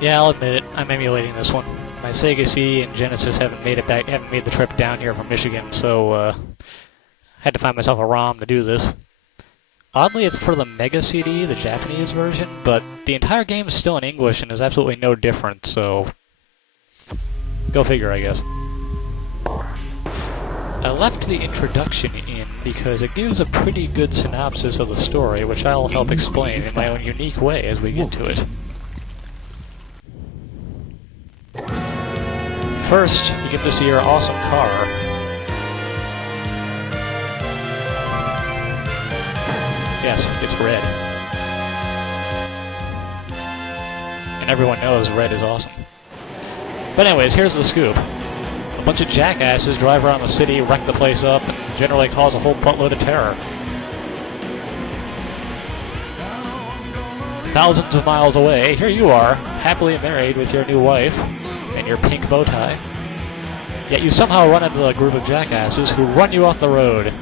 Yeah, I'll admit it. I'm emulating this one. My Sega CD and Genesis haven't made the trip down here from Michigan, so had to find myself a ROM to do this. Oddly, it's for the Mega CD, the Japanese version, but the entire game is still in English and is absolutely no different, so go figure, I guess. I left the introduction in because it gives a pretty good synopsis of the story, which I'll help explain in my own unique way as we get to it. First, you get to see your awesome car. Yes, it's red. And everyone knows red is awesome. But anyways, here's the scoop. A bunch of jackasses drive around the city, wreck the place up, and generally cause a whole buttload of terror. Thousands of miles away, here you are, happily married with your new wife and your pink bow tie. Yet you somehow run into a group of jackasses who run you off the road.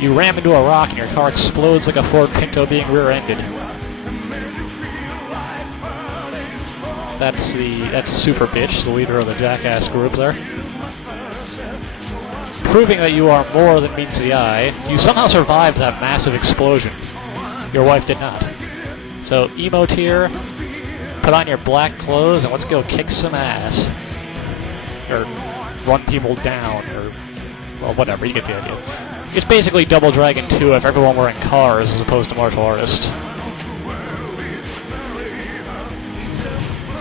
You ram into a rock and your car explodes like a Ford Pinto being rear-ended. That's Super Bitch, the leader of the jackass group there. Proving that you are more than meets the eye, you somehow survived that massive explosion. Your wife did not. So, emo tier, put on your black clothes, and let's go kick some ass. Or run people down, or, well, whatever, you get the idea. It's basically Double Dragon 2 if everyone were in cars as opposed to martial artists.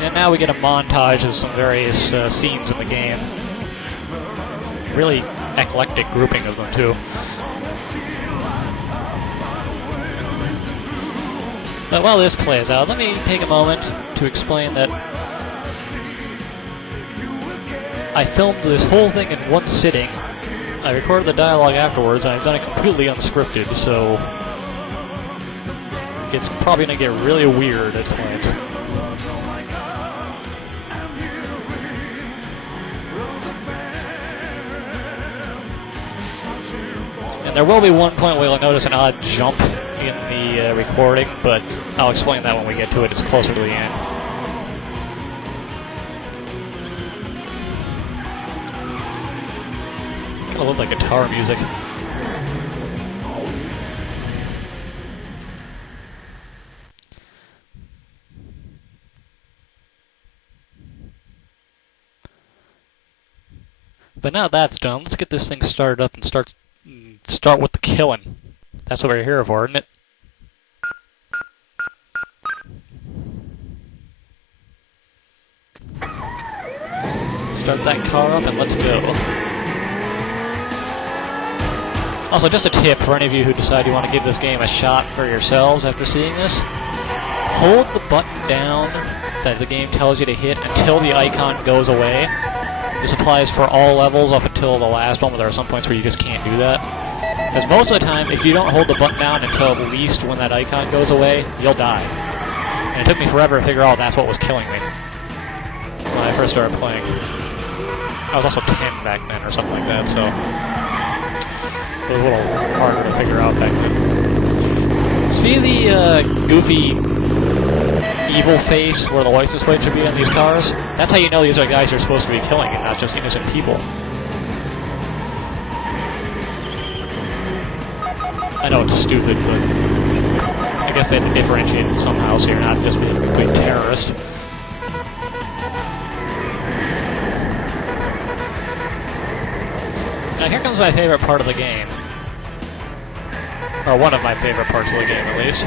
And now we get a montage of some various scenes in the game. Really eclectic grouping of them, too. But while this plays out, let me take a moment to explain that I filmed this whole thing in one sitting. I recorded the dialogue afterwards, and I've done it completely unscripted, so it's probably going to get really weird at times. And there will be one point where you'll notice an odd jump in the recording, but I'll explain that when we get to it. It's closer to the end. Kind of look like guitar music. But now that's done, let's get this thing started up and start with the killing. That's what we're here for, isn't it? Start that car up and let's go. Also, just a tip for any of you who decide you want to give this game a shot for yourselves after seeing this. Hold the button down that the game tells you to hit until the icon goes away. This applies for all levels up until the last one, but there are some points where you just can't do that. Because most of the time, if you don't hold the button down until at least when that icon goes away, you'll die. And it took me forever to figure out that's what was killing me when I first started playing. I was also 10 back then or something like that, so it was a little harder to figure out back then. See the goofy evil face where the license plate should be on these cars? That's how you know these are guys you're supposed to be killing and not just innocent people. I know it's stupid, but I guess they had to differentiate it somehow so you're not just being a complete terrorist. Now here comes my favorite part of the game. Or one of my favorite parts of the game, at least.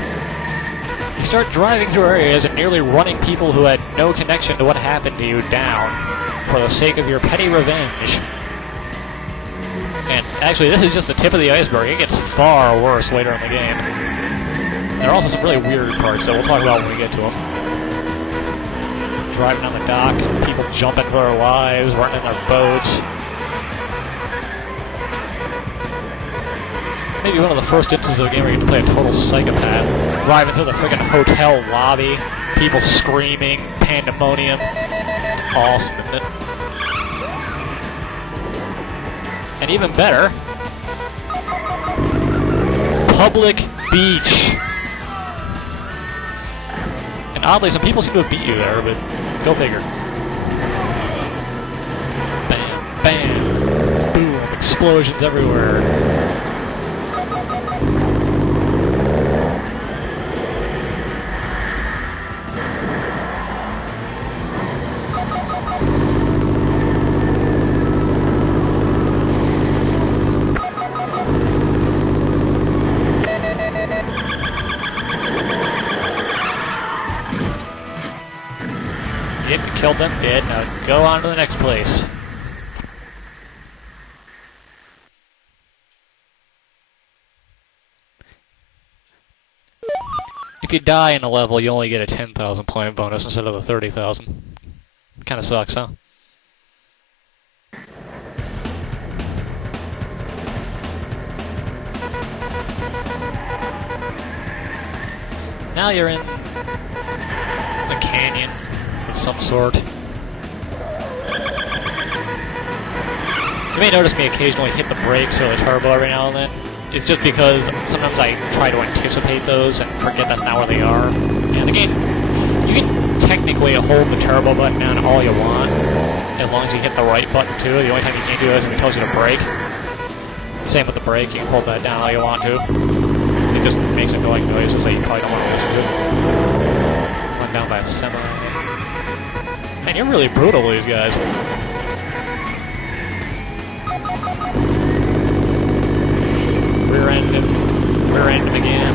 You start driving through areas and nearly running people who had no connection to what happened to you down for the sake of your petty revenge. And actually, this is just the tip of the iceberg. It gets far worse later in the game. There are also some really weird parts that we'll talk about when we get to them. Driving on the dock, people jumping for their lives, running in their boats. Maybe one of the first instances of the game where you get to play a total psychopath. Driving through the freaking hotel lobby, people screaming, pandemonium. Awesome, isn't it? And even better, public beach. Oddly, some people seem to have beat you there, but go figure. Bam, bam, boom, explosions everywhere. Yep, you killed them, dead. Now go on to the next place. If you die in a level, you only get a 10,000 point bonus instead of the 30,000. Kinda sucks, huh? Now you're in a canyon of some sort. You may notice me occasionally hit the brakes or the turbo every now and then. It's just because sometimes I try to anticipate those and forget that's not where they are. And the game, you can technically hold the turbo button down all you want, as long as you hit the right button too. The only time you can't do that is when it tells you to brake. Same with the brake, you can hold that down all you want to. It just makes annoying noises that you probably don't want to listen to. Run down by a semi. Man, you're really brutal to these guys. Rear end him again.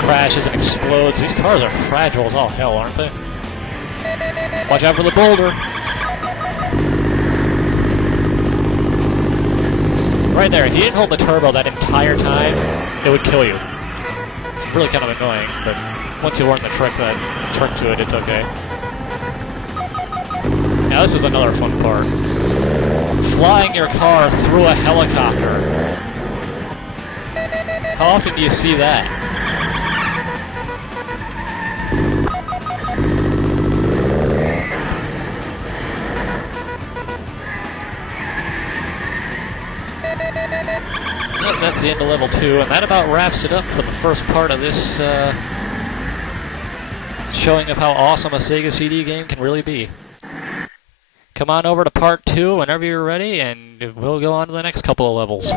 Crashes and explodes. These cars are fragile as all hell, aren't they? Watch out for the boulder. Right there, if you didn't hold the turbo that entire time, it would kill you. It's really kind of annoying, but once you learn the trick to it, it's okay. Now this is another fun part. Flying your car through a helicopter. How often do you see that? Yep, that's the end of level 2, and that about wraps it up for the first part of this showing of how awesome a Sega CD game can really be. Come on over to part 2 whenever you're ready, and we'll go on to the next couple of levels.